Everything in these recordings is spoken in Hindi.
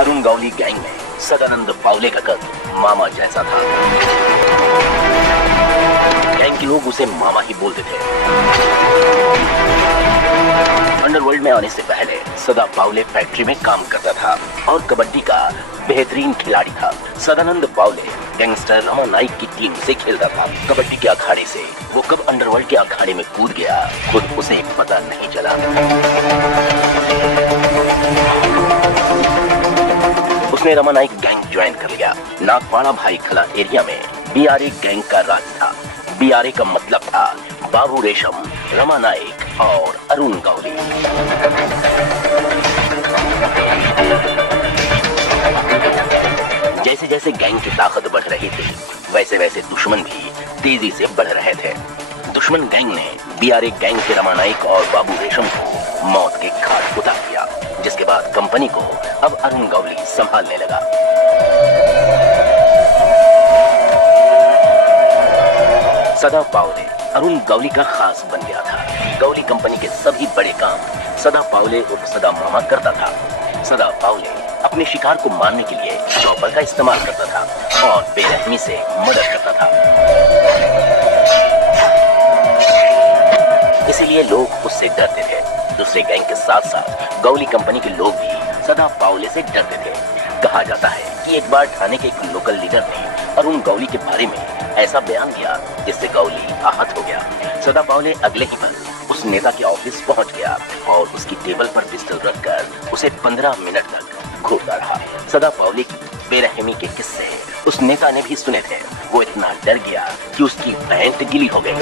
अरुण गौली गैंग में सदानंद पावले का कद मामा जैसा था। गैंग के लोग उसे मामा ही बोलते थे। अंडरवर्ल्ड में आने से पहले सदा पावले फैक्ट्री में काम करता था और कबड्डी का बेहतरीन खिलाड़ी था। सदानंद पावले गैंगस्टर रमा नाइक की टीम से खेलता था। कबड्डी के अखाड़े से वो कब अंडरवर्ल्ड के अखाड़े में कूद गया, खुद उसे पता नहीं चला। उसने रमा नाइक गैंग ज्वाइन कर लिया। नागपाड़ा भाई खला एरिया में बीआरए गैंग का राज था। बीआरए का मतलब था बाबू रेशम, रमा नाइक और अरुण गौली। जैसे जैसे गैंग की ताकत बढ़ रही थी, वैसे वैसे दुश्मन भी तेजी से बढ़ रहे थे। दुश्मन गैंग ने बीआरए गैंग के रमा नाइक और बाबू रेशम को मौत के घाट उतार दिया, जिसके बाद कंपनी को अब अरुण गौली संभालने लगा। सदा पावले अरुण गौली का खास बन गया था। गौली कंपनी के सभी बड़े काम सदा पावले उर्फ सदा मामा करता था। सदा पावले अपने शिकार को मारने के लिए चॉपर का इस्तेमाल करता था और बेरहमी से मदद करता था। इसीलिए लोग उससे डरते थे। दूसरे गैंग के साथ साथ गौली कंपनी के लोग भी सदा पावले से डरते थे। कहा जाता है कि एक बार थाने के एक लोकल लीडर ने अरुण गौली के बारे में ऐसा बयान दिया जिससे गौली आहत हो गया। सदा पावले अगले ही पल उस नेता के ऑफिस पहुंच गया और उसकी टेबल पर पिस्टल रखकर उसे 15 मिनट तक घूरता रहा। सदा पावले की बेरहमी के किस्से उस नेता ने भी सुने थे। वो इतना डर गया कि उसकी पैंट गीली हो गई।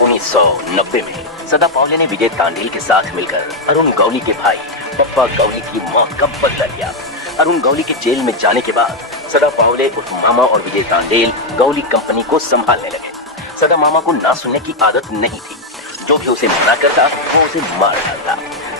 1990 में सदा पावले ने विजय तांडेल के साथ मिलकर अरुण गौली के भाई पप्पा गौली की मौत का बदला लिया। अरुण गौली के जेल में जाने के बाद सदा पावले उर्फ मामा और विजय तांडेल गौली कंपनी को संभालने लगे। सदा मामा को ना सुनने की आदत नहीं थी। जो भी उसे मना करता वो उसे मार डालता।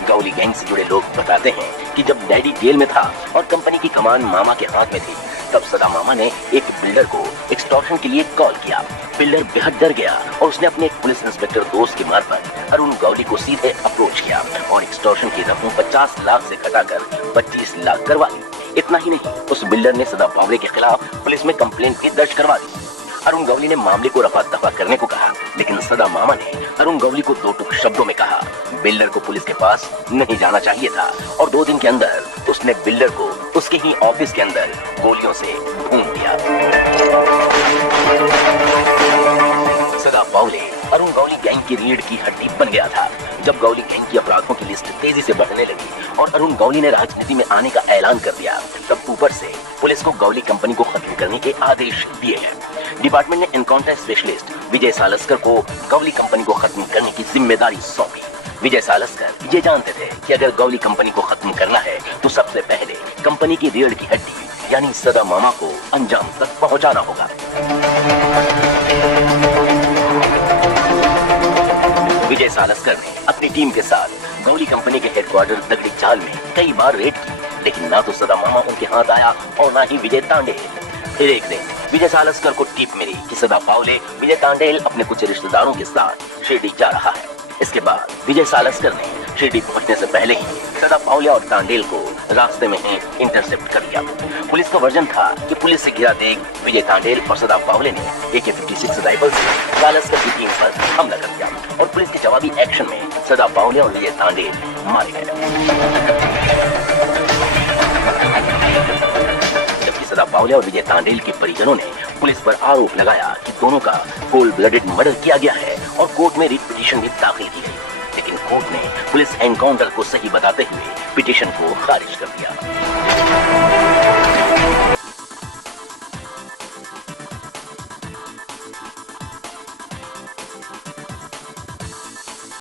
गौली गैंग से जुड़े लोग बताते हैं कि जब डैडी जेल में था और कंपनी की कमान मामा के हाथ में थी, तब सदा मामा ने एक बिल्डर को एक्सटॉर्शन के लिए कॉल किया। बिल्डर बेहद डर गया और उसने अपने एक पुलिस इंस्पेक्टर दोस्त के मार्फत अरुण गौली को सीधे अप्रोच किया और एक्सटॉर्शन की रकम 50 लाख से घटाकर 25 लाख करवा ली। इतना ही नहीं, उस बिल्डर ने सदा पावले के खिलाफ पुलिस में कंप्लेंट भी दर्ज करवा दी। अरुण गौली ने मामले को रफा दफा करने को कहा, लेकिन सदा मामा ने अरुण गौली को दो टूक शब्दों में कहा। बिल्डर को पुलिस के पास नहीं जाना चाहिए था और 2 दिन के अंदर उसने बिल्डर को उसके ही ऑफिस के अंदर गोलियों से भून दिया। सदा पावले अरुण गौली गैंग की रीढ़ की हड्डी बन गया था। जब गौली गैंग की अपराधों की लिस्ट तेजी से बढ़ने लगी और अरुण गौली ने राजनीति में आने का ऐलान कर दिया, तब ऊपर से पुलिस को गौली कंपनी को खत्म करने के आदेश दिए हैं। डिपार्टमेंट ने एनकाउंटर स्पेशलिस्ट विजय सालस्कर को गौली कंपनी को खत्म करने की जिम्मेदारी सौंपी। विजय सालस्कर ये जानते थे कि अगर गौली कंपनी को खत्म करना है तो सबसे पहले कंपनी की रीढ़ की हड्डी यानी सदा मामा को अंजाम तक पहुंचाना होगा। विजय सालस्कर ने अपनी टीम के साथ गौली कंपनी के हेडक्वार्टर दगड़ी चाल में कई बार रेड की, लेकिन ना तो सदा मामा उनके हाथ आया और ना ही विजय तांडेल। फिर एक दिन विजय सालस्कर को टिप मिली कि सदा पावले विजय तांडेल अपने कुछ रिश्तेदारों के साथ शिरडी जा रहा है। इसके बाद विजय सालस्कर ने शिरडी पहुंचने से पहले ही सदा पावले और तांडेल को रास्ते में ही इंटरसेप्ट कर लिया। पुलिस का वर्जन था कि पुलिस से घिरा देख विजय तांडेल और सदा पावले ने AK-56 राइफल से सालस्कर की टीम पर हमला कर दिया और पुलिस के जवाबी एक्शन में सदा पावले और विजय तांडेल मारे गए। सदा पावले और विजय तांडेल के परिजनों ने पुलिस पर आरोप लगाया कि दोनों का कोल्ड ब्लडेड मर्डर किया गया है और कोर्ट में रिट पिटीशन भी दाखिल की गई, लेकिन कोर्ट ने पुलिस एनकाउंटर को सही बताते हुए पिटीशन को खारिज कर दिया।